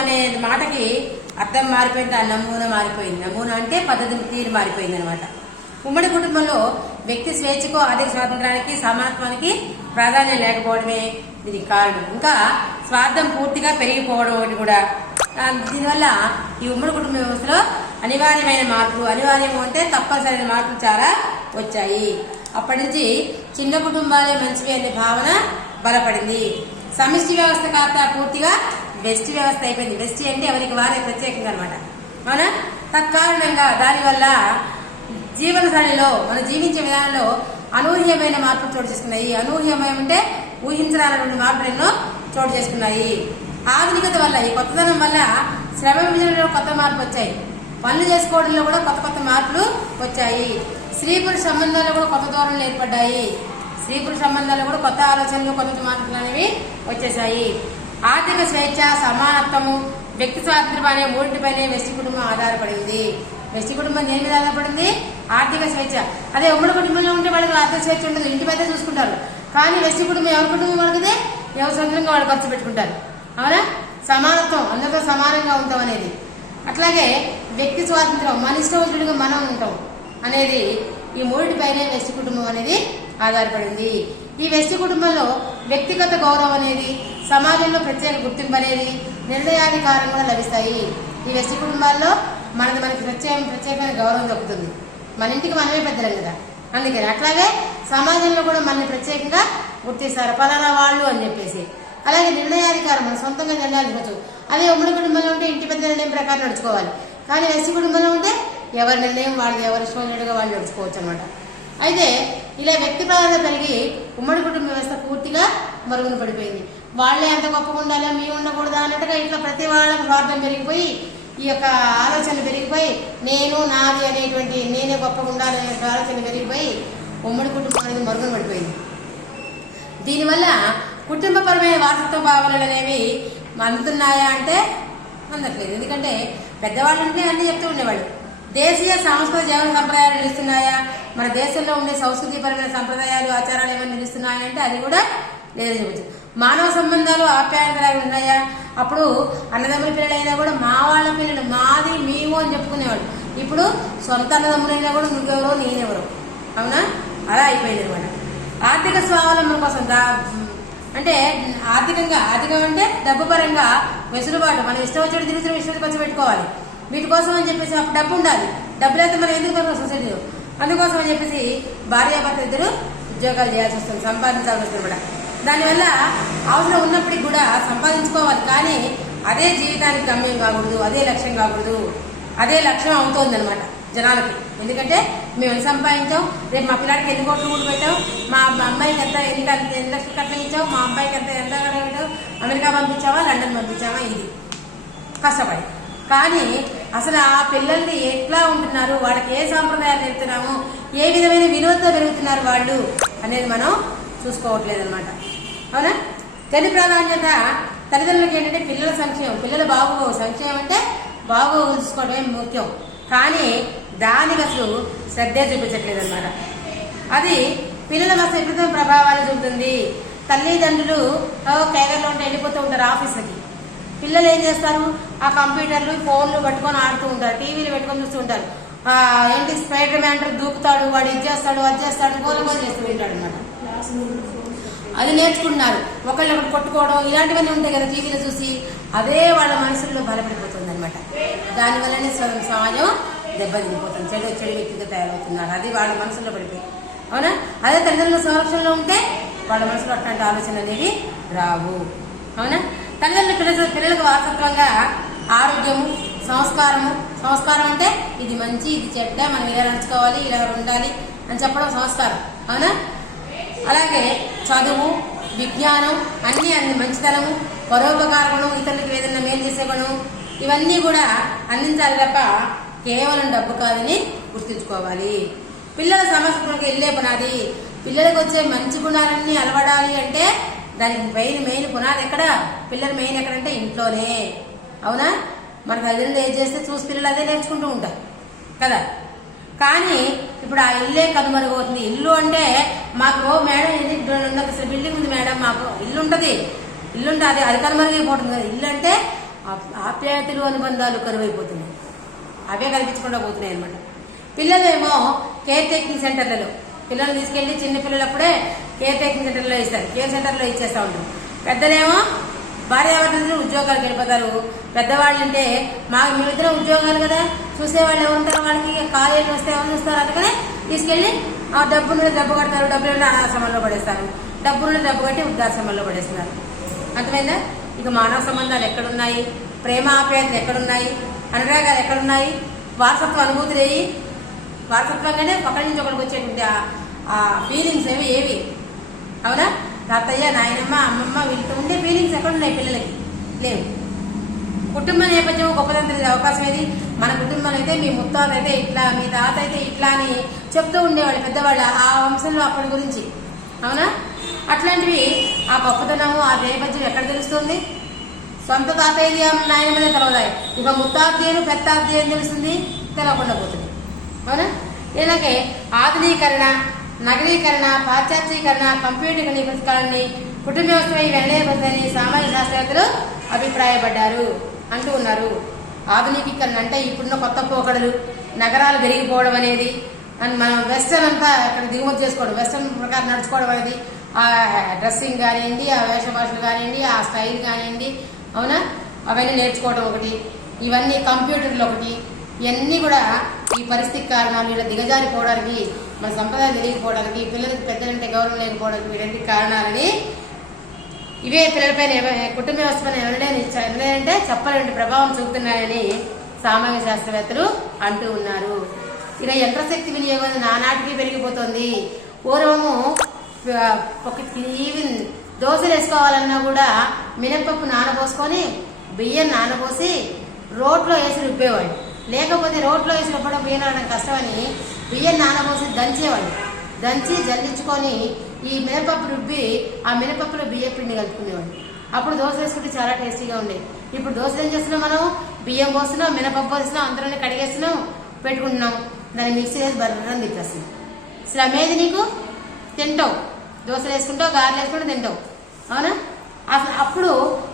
అనే మాటకి అర్థం మారిపోయింది, ఆ నమూనా మారిపోయింది. నమూనా అంటే పద్ధతి తీరు మారిపోయింది అనమాట. ఉమ్మడి కుటుంబంలో వ్యక్తి స్వేచ్ఛకు, ఆర్థిక స్వాతంత్రానికి, సమానత్వానికి ప్రాధాన్యం లేకపోవడమే దీనికి కారణం. ఇంకా స్వార్థం పూర్తిగా పెరిగిపోవడం ఒకటి కూడా. దీనివల్ల ఈ ఉమ్మడి కుటుంబ వ్యవస్థలో అనివార్యమైన మార్పులు, అనివార్యము అంటే తప్పనిసరైన మార్పులు చాలా వచ్చాయి. అప్పటి నుంచి చిన్న కుటుంబాలే మంచివి అనే భావన బలపడింది. సమిష్టి వ్యవస్థ కాస్త పూర్తిగా వెస్ట్ వ్యవస్థ అయిపోయింది. వెస్ట్ అంటే ఎవరికి వారే ప్రత్యేకంగా అనమాట. అవునా? తత్కారణంగా దానివల్ల జీవన శైలిలో, మనం జీవించే విధానంలో అనూహ్యమైన మార్పులు చోటు చేసుకున్నాయి. అనూహ్యమైన అంటే ఊహించరానటువంటి మార్పులు ఎన్నో చోటు చేసుకున్నాయి. ఆధునికత వల్ల, ఈ కొత్తదనం వల్ల శ్రమ విభజనలో కొత్త మార్పు వచ్చాయి. పనులు చేసుకోవడంలో కూడా కొత్త కొత్త మార్పులు వచ్చాయి. స్త్రీ పురుష సంబంధాల్లో కూడా కొత్త ధోరణులు ఏర్పడ్డాయి. స్త్రీ పురుష సంబంధాల్లో కూడా కొత్త ఆలోచనలు, కొత్త మార్పులు అనేవి వచ్చేసాయి. ఆర్థిక స్వేచ్ఛ, సమానత్వము, వ్యక్తి స్వాతంత్ర్యం అనే మూడింటిపైనే వెస్ట్ కుటుంబం ఆధారపడింది. వెస్ట్ కుటుంబం దేని మీద ఆధారపడింది? ఆర్థిక స్వేచ్ఛ. అదే ఉమ్మడి కుటుంబంలో ఉంటే వాళ్ళకి ఆర్థిక స్వేచ్ఛ ఉండదు, ఇంటి మీద చూసుకుంటారు. కానీ వెస్ట్ కుటుంబం ఎవరి కుటుంబం వాళ్ళకిదే, ఎవరి సొంతంగా వాళ్ళు ఖర్చు పెట్టుకుంటారు. అవునా? సమానత్వం, అందరితో సమానంగా ఉంటాం అనేది. అట్లాగే వ్యక్తి స్వాతంత్రం, మన ఇష్టం వచ్చినట్టుగా మనం ఉంటాం అనేది, ఈ మూడింటిపైనే వెస్ట్ కుటుంబం అనేది ఆధారపడింది. ఈ వెస్ట్ కుటుంబంలో వ్యక్తిగత గౌరవం అనేది, సమాజంలో ప్రత్యేక గుర్తింపు అనేది, నిర్ణయాధికారం కూడా లభిస్తాయి. ఈ వెస్ట్ కుటుంబాల్లో మనకి ప్రత్యేకమైన గౌరవం దక్కుతుంది. మన ఇంటికి మనమే పెద్దలం కదా, అందుకని. అట్లాగే సమాజంలో కూడా మనల్ని ప్రత్యేకంగా గుర్తిస్తారు, పలానా వాళ్ళు అని చెప్పేసి. అలాగే నిర్ణయాధికారం, మన సొంతంగా నిర్ణయాలు తీసుకోవచ్చు. అదే ఉమ్మడి కుటుంబంలో ఉంటే ఇంటి పెద్ద నిర్ణయం ప్రకారం నడుచుకోవాలి. కానీ వెస్ట్ కుటుంబంలో ఉంటే ఎవరి నిర్ణయం వాళ్ళది, ఎవరి ఇష్టమైనట్టుగా వాళ్ళు నడుచుకోవచ్చు అనమాట. అయితే ఇలా వ్యక్తి ప్రాధాన్యత పెరిగి ఉమ్మడి కుటుంబ వ్యవస్థ పూర్తిగా మరుగున పడిపోయింది. వాళ్లే ఎంత గొప్పగా ఉండాలా, మేము ఉండకూడదా అన్నట్టుగా ఇట్లా ప్రతి వాళ్ళకి స్వార్థం పెరిగిపోయి, ఈ యొక్క ఆలోచనలు పెరిగిపోయి, నేను నాది అనేటువంటి, నేనే గొప్పగా ఉండాలి అనే ఆలోచన పెరిగిపోయి ఉమ్మడి కుటుంబం అనేది మరుగున పడిపోయింది. దీనివల్ల కుటుంబపరమైన వారసత్వ భావనలు అనేవి అందుతున్నాయా అంటే అందట్లేదు. ఎందుకంటే పెద్దవాళ్ళు ఉంటే అన్ని చెప్తూ ఉండేవాళ్ళు. దేశీయ సాంస్కృతిక జీవన సంప్రదాయాలు నిలుస్తున్నాయా, మన దేశంలో ఉండే సంస్కృతిపరమైన సంప్రదాయాలు, ఆచారాలు ఏమైనా నిలుస్తున్నాయా అంటే అది కూడా లేదని చెప్పచ్చు. మానవ సంబంధాలు, ఆప్యాయతలు ఉన్నాయా? అప్పుడు అన్నదమ్ముల పిల్లలైనా కూడా మా వాళ్ళ పిల్లలు, మాది మేము అని చెప్పుకునేవాడు. ఇప్పుడు సొంత అన్నదమ్ములైనా కూడా నువ్వెవరో నేనెవరో. అవునా? అలా అయిపోయింది అనమాట. ఆర్థిక స్వావలంబన కోసం అంటే ఆర్థికం అంటే డబ్బు పరంగా వెసులుబాటు, మనం ఇష్టం వచ్చేది తిరుగుతున్న ఇష్టం ఖర్చు పెట్టుకోవాలి. వీటి కోసం అని చెప్పేసి అప్పుడు డబ్బు ఉండాలి. డబ్బు లేకపోతే మనం ఎందుకు పడుతుంది సొసైటీలో. అందుకోసం అని చెప్పేసి భార్యాభర్త ఇద్దరు ఉద్యోగాలు చేయాల్సి వస్తుంది, సంపాదించాల్సి వస్తుంది కూడా. దానివల్ల అవసరం ఉన్నప్పటికీ కూడా సంపాదించుకోవాలి. కానీ అదే జీవితానికి గమ్యం కాకూడదు, అదే లక్ష్యం కాకూడదు. అదే లక్ష్యం అవుతోంది అనమాట జనాలకి. ఎందుకంటే మేము ఎంత సంపాదించాం, రేపు మా పిల్లాడికి ఎన్ని కోట్లు కూడా పెట్టాం, మా అమ్మాయికి ఎన్ని లక్షలు కట్నం ఇచ్చావు, మా అబ్బాయికి ఎంత పెట్టావు, అమెరికా పంపించావా, లండన్ పంపించావా, ఇది కష్టపడి. కానీ అసలు ఆ పిల్లల్ని ఎట్లా ఉంటున్నారు, వాళ్ళకి ఏ సాంప్రదాయాలు నేర్పుతున్నాము, ఏ విధమైన వినోదంతో పెరుగుతున్నారు వాళ్ళు అనేది మనం చూసుకోవట్లేదు అనమాట. అవునా? తల్లి ప్రాధాన్యత తల్లిదండ్రులకి ఏంటంటే పిల్లల సంక్షేమం, పిల్లల బాగోగు. సంక్షేమం అంటే బాగోగు చూసుకోవడమే ముఖ్యం. కానీ దానికి అసలు శ్రద్ధే చూపించట్లేదు అనమాట. అది పిల్లల మధ్య విపరీతమైన ప్రభావాలు చూపుతుంది. తల్లిదండ్రులు కేరళలో ఉంటే వెళ్ళిపోతూ ఉంటారు ఆఫీసులకి. పిల్లలు ఏం చేస్తారు? ఆ కంప్యూటర్లు, ఫోన్లు పట్టుకొని ఆడుతూ ఉంటారు, టీవీలు పెట్టుకొని చూస్తూ ఉంటారు. ఏంటి స్పైడర్ మ్యాన్ దూకుతాడు, వాడు ఇది చేస్తాడు, అది చేస్తాడు, గోలగోలు చేస్తూ ఉంటాడు అనమాట. అది నేర్చుకుంటున్నారు. ఒకళ్ళొకటి కొట్టుకోవడం ఇలాంటివన్నీ ఉంటాయి కదా టీవీలో చూసి. అదే వాళ్ళ మనసుల్లో బలపడిపోతుంది అనమాట. దానివల్లనే సమాజం దెబ్బతినిపోతుంది, చెడు వ్యక్తిగా తయారవుతున్నారు. అది వాళ్ళ మనసులో పడిపోయి. అవునా? అదే తల్లిదండ్రుల సంరక్షణలో ఉంటే వాళ్ళ మనసులో అట్లాంటి ఆలోచన అనేవి రావు. అవునా? తల్లిదండ్రుల పిల్లలకు వారసత్వంగా ఆరోగ్యము, సంస్కారం అంటే ఇది మంచి, ఇది చెడ్డ, మనం ఇలా నడుచుకోవాలి, ఇలా ఉండాలి అని చెప్పడం సంస్కారం. అవునా? అలాగే చదువు, విజ్ఞానం, అన్ని మంచితనము, పరోపకారము, ఇతరులకు ఏదైనా మేలు చేసే గుణం, ఇవన్నీ కూడా అందించాలి తప్ప కేవలం డబ్బు కాదని గుర్తుంచుకోవాలి. పిల్లల సమస్యలకు వెళ్ళే పునాది. పిల్లలకు వచ్చే మంచి గుణాలన్నీ అలవడాలి అంటే దానికి మెయిన్ పునాది ఎక్కడ? పిల్లల మెయిన్ ఎక్కడంటే ఇంట్లోనే. అవునా? మన తల్లిదండ్రులు ఏం చేస్తే చూసి పిల్లలు అదే నేర్చుకుంటూ ఉంటారు కదా. కానీ ఇప్పుడు ఆ ఇల్లే కనుమరుగవుతుంది. ఇల్లు అంటే మాకు మేడం ఇది బిల్డింగ్ ఉంది మేడం, మాకు ఇల్లు ఉంటుంది, అది కనుమరుగైపోతుంది కదా. ఇల్లు అంటే ఆప్యాయతలు అనుబంధాలు కరువైపోతున్నాయి, అవే కనిపించకుండా పోతున్నాయి అనమాట. పిల్లలేమో కేర్ టేకింగ్ సెంటర్లలో పిల్లలు తీసుకెళ్లి చిన్న పిల్లలప్పుడే కేర్ టేకింగ్ సెంటర్లో ఇస్తారు, కేర్ సెంటర్లో ఇచ్చేస్తూ ఉంటారు. పెద్దలేమో భార్యాభర్తలు ఉద్యోగాలకు వెళ్ళిపోతారు. పెద్దవాళ్ళు అంటే మేమిద్దరం ఉద్యోగాలు కదా, చూసేవాళ్ళు ఎవరు ఉంటారు, వాళ్ళకి కాలేజీలు వస్తే ఎవరు చూస్తారు, అందుకనే తీసుకెళ్లి ఆ డబ్బు నుండి డబ్బు కడతారు, డబ్బులు నుండి అనాథాశ్రమంలో పడేస్తారు, డబ్బు నుండి డబ్బు కట్టి వృద్ధాశ్రమంలో పడేస్తున్నారు. అర్థమైందా? ఇక మానవ సంబంధాలు ఎక్కడున్నాయి, ప్రేమ ఆప్యాయతలు ఎక్కడున్నాయి, అనురాగాలు ఎక్కడున్నాయి, వారసత్వ అనుభూతులు ఏవి, వారసత్వంగానే ఒకరి నుంచి ఒకరికి వచ్చేటువంటి ఆ ఫీలింగ్స్ ఏవి అవునా? తాతయ్య, నాయనమ్మ, అమ్మమ్మ వీళ్ళతో ఉండే ఫీలింగ్స్ ఎక్కడున్నాయి పిల్లలకి? లేవు. కుటుంబ నేపథ్యం గొప్పదని తెలిసే అవకాశం ఏది? మన కుటుంబం అయితే మీ ముత్తాత అయితే ఇట్లా, మీ తాత అయితే ఇట్లా అని చెప్తూ ఉండేవాళ్ళు పెద్దవాళ్ళు ఆ వంశంలో అప్పటి గురించి, అవునా? అట్లాంటివి ఆ గొప్పతనము ఆ నేపథ్యం ఎక్కడ తెలుస్తుంది? సొంత తాతయ్య నాయనమ్మనే తెలవదాయి, ఇక ముత్తాతయ్యను పెత్తాతయ్య ఏం తెలుస్తుంది? తెలవకుండా పోతుంది, అవునా? ఇలాగే ఆధునీకరణ, నగరీకరణ, పాశ్చాత్యీకరణ, కంప్యూటరీకరణని కుటుంబ వ్యవస్థపై వెళ్ళలేబోతుందని సామాజిక శాస్త్రవేత్తలు అభిప్రాయపడ్డారు అంటూ ఉన్నారు. ఆధునికీకరణ అంటే ఇప్పుడున్న కొత్త పోకడలు, నగరాలు పెరిగిపోవడం అనేది, మనం వెస్టర్న్ అంతా ఇక్కడ దిగుమతి చేసుకోవడం, వెస్టర్న్ ప్రకారం నడుచుకోవడం అనేది, ఆ డ్రెస్సింగ్ కానివ్వండి, ఆ వేషభాషలు కానివ్వండి, ఆ స్టైల్ కానివ్వండి, అవునా, అవన్నీ నేర్చుకోవడం ఒకటి, ఇవన్నీ కంప్యూటర్లు ఒకటి, ఇవన్నీ కూడా ఈ పరిస్థితి కారణాలు, ఇలా దిగజారిపోవడానికి, మన సంప్రదాయం తెలియకపోవడానికి, పిల్లలకి పెద్దలంటే గౌరవం లేకపోవడానికి వీటన్ని కారణాలని, ఇవే పిల్లలపైన కుటుంబ వ్యవస్థపైన ఎవరైనా చెప్పలేని ప్రభావం చూపుతున్నాయని సామాజిక శాస్త్రవేత్తలు అంటూ ఉన్నారు. ఇక యంత్రశక్తి వినియోగం నానాటికి పెరిగిపోతుంది. పూర్వము ఈవెన్ దోశలు వేసుకోవాలన్నా కూడా మినపప్పు నానబోసుకొని బియ్యం నానబోసి రోట్లో వేసి రుబ్బేవాళ్ళు, లేకపోతే రోట్లో వేసి రుబ్బడం బియ్యం నానడం కష్టమని బియ్యం నానబోసి దంచేవాళ్ళు, దంచి జల్లించుకొని ఈ మినపప్పు రుబ్బి ఆ మినపప్పులో బియ్య పిండి కలుపుకునేవాళ్ళు. అప్పుడు దోశ వేసుకుంటే చాలా టేస్టీగా ఉండేది. ఇప్పుడు దోశలు ఏం చేస్తున్నాం, మనం బియ్యం పోస్తున్నాం, మినపప్పు పోస్తున్నాం, అందరినీ కడిగేస్తున్నాం, పెట్టుకుంటున్నాం, దాన్ని మిక్సీ వేసి బర్రని తిప్పేస్తున్నాం. అసలు అమ్మేది నీకు తింటావు, దోశలు వేసుకుంటావు, గారెలు వేసుకుంటూ తింటావు, అవునా? అసలు అప్పుడు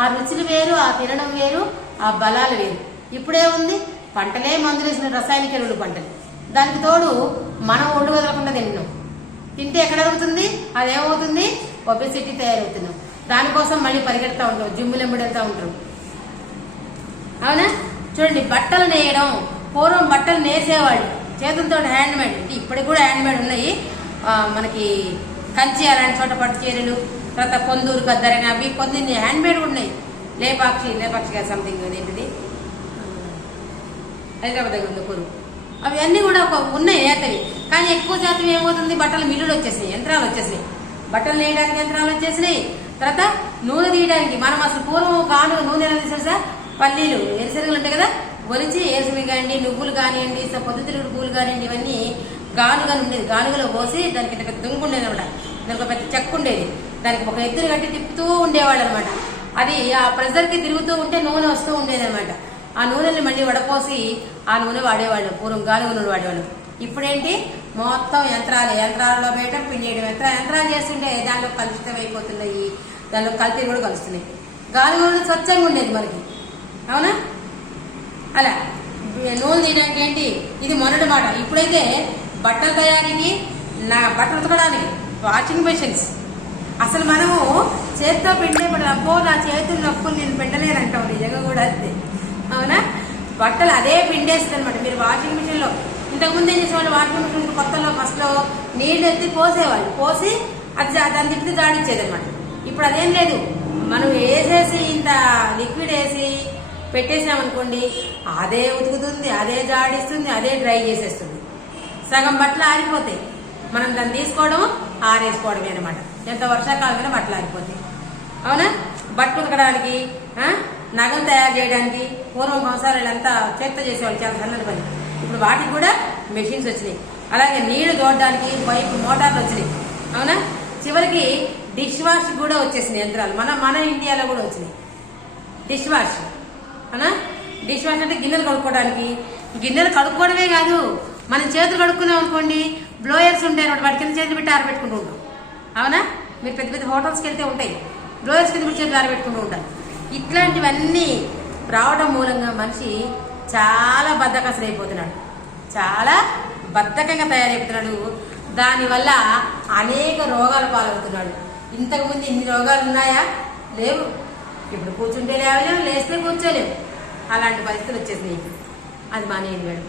ఆ రుచులు వేరు, ఆ తినడం వేరు, ఆ బలాలు వేరు. ఇప్పుడే ఉంది, పంటలే మందులు వేసిన రసాయనిక ఎరువులు పంటలు, దానికి తోడు మనం ఒళ్ళు వదలకుండా తింటున్నాం. తింటే ఎక్కడ అవుతుంది, అదేమవుతుంది, ఒబెసిటీ తయారవుతున్నాం. దానికోసం మళ్ళీ పరిగెడతా ఉంటాం, జిమ్ములు ఎంబడెళ్తా ఉంటారు, అవునా? చూడండి, బట్టలు నేయడం, పూర్వం బట్టలు నేసేవాళ్ళు చేతులతో, హ్యాండ్ మేడ్, ఇప్పటికి కూడా హ్యాండ్ మేడ్ ఉన్నాయి. మనకి కంచి అలాంటి చోట పట్టు చీరలు, తర్వాత కొందూరు కద్దరని అవి కొన్ని హ్యాండ్ మేడ్ ఉన్నాయి. లేపాక్షి సంథింగ్ ఏంటిది, హైదరాబాద్ దగ్గర ఉంది పూర్వం, అవి అన్నీ కూడా ఉన్నాయి నేతవి. కానీ ఎక్కువ శాతం ఏమవుతుంది, బట్టలు మిల్లులు వచ్చేసినాయి, యంత్రాలు వచ్చేసినాయి, బట్టలు నేయడానికి యంత్రాలు వచ్చేసినాయి. తర్వాత నూనె తీయడానికి, మనం అసలు పూర్వం నూనె ఎలా తీసేసా, పల్లీలు ఎరిసెనగలు ఉంటాయి కదా, ఒలిచి ఏరుశనగ కానివ్వండి, నువ్వులు కానివ్వండి, పొద్దుతిరుగుడు పూలు కానివ్వండి, ఇవన్నీ గానుగా ఉండేది, గానుగలో పోసి దానికి పెద్ద దుంగు ఉండేది అనమాట, దానికి ఒక పెద్ద చెక్క ఉండేది, దానికి ఒక ఎద్దును కట్టి తిప్పుతూ ఉండేవాళ్ళు అనమాట. అది ఆ ప్రెజర్కి తిరుగుతూ ఉంటే నూనె వస్తూ ఉండేది అనమాట. ఆ నూనెని మళ్ళీ వడపోసి ఆ నూనె వాడేవాళ్ళు, పూర్వం గానుగ నూనె వాడేవాళ్ళు. ఇప్పుడేంటి, మొత్తం యంత్రాలలో వేయటం, పిండియడం, యంత్రాలు చేస్తుంటే దాంట్లో కలుషితం అయిపోతున్నాయి, దాంట్లో కల్తీ కూడా కలుస్తున్నాయి. గానుగ నూనె స్వచ్ఛంగా ఉండేది మనకి, అవునా? అలా నూనె తీయడానికి ఏంటి, ఇది మొన్నటి మాట. ఇప్పుడైతే బట్టల తయారీకి, బట్టలు ఉతకడానికి వాషింగ్ మెషిన్స్. అసలు మనము చేతితో పిండే అబ్బో నా చేతులు నొప్పులు నేను పిండలేనంటాం, నిజంగా కూడా అంతే, అవునా? బట్టలు అదే పిండేస్తుంది అనమాట. మీరు వాషింగ్ మిషన్లో ఇంతకుముందు ఏం చేసేవాళ్ళు, వాషింగ్ మిషన్ కొత్తలో ఫస్ట్లో నీళ్ళు ఎత్తి పోసేవాళ్ళు, పోసి అది దాన్ని తిప్పితే జాడిచ్చేది అనమాట. ఇప్పుడు అదేం లేదు, మనం వేసేసి ఇంత లిక్విడ్ వేసి పెట్టేసామనుకోండి, అదే ఉతుకుతుంది, అదే జాడిస్తుంది, అదే డ్రై చేసేస్తుంది. సగం బట్టలు ఆరిపోతాయి, మనం దాన్ని తీసుకోవడం ఆరేసుకోవడమే అనమాట. ఎంత వర్షాకాలమైనా బట్టలు ఆరిపోతాయి, అవునా? బట్టలు ఉతకడానికి, నగలు తయారు చేయడానికి పూర్వం సంవత్సరాలు అంతా చేత్తో చేసేవాళ్ళు, చాలా సన్నటి పని. ఇప్పుడు వాటికి కూడా మెషిన్స్ వచ్చినాయి. అలాగే నీళ్లు తోడడానికి పైపు మోటార్లు వచ్చినాయి, అవునా? చివరికి డిష్ వాష్ కూడా వచ్చేసినాయి యంత్రాలు, మన ఇండియాలో కూడా వచ్చినాయి డిష్ వాష్, అవునా? డిష్ వాష్ అంటే గిన్నెలు కడుక్కోవడానికి. గిన్నెలు కడుక్కోవడమే కాదు, మనం చేతులు కడుక్కున్నాం అనుకోండి, బ్లోయర్స్ ఉంటాయి అనమాట, వాటి కింద చేతులు పెట్టి ఆరబెట్టుకుంటూ ఉంటాం, అవునా? మీరు పెద్ద పెద్ద హోటల్స్కి వెళ్తే ఉంటాయి, బ్లోయర్స్ కింద పెట్టి చేతులు ఆరబెట్టుకుంటూ ఉంటారు. ఇట్లాంటివన్నీ రావడం మూలంగా మనిషి చాలా బద్ధకస్తులైపోతున్నాడు, చాలా బద్ధకంగా తయారైపోతున్నాడు. దానివల్ల అనేక రోగాల పాలవుతున్నాడు. ఇంతకుముందు ఇన్ని రోగాలు ఉన్నాయా? లేవు. ఇప్పుడు కూర్చుంటే లేవలేము, లేస్తే కూర్చోలేము. అలాంటి పరిస్థితులు వచ్చేసినాయి. అది మానేయండి మేడం.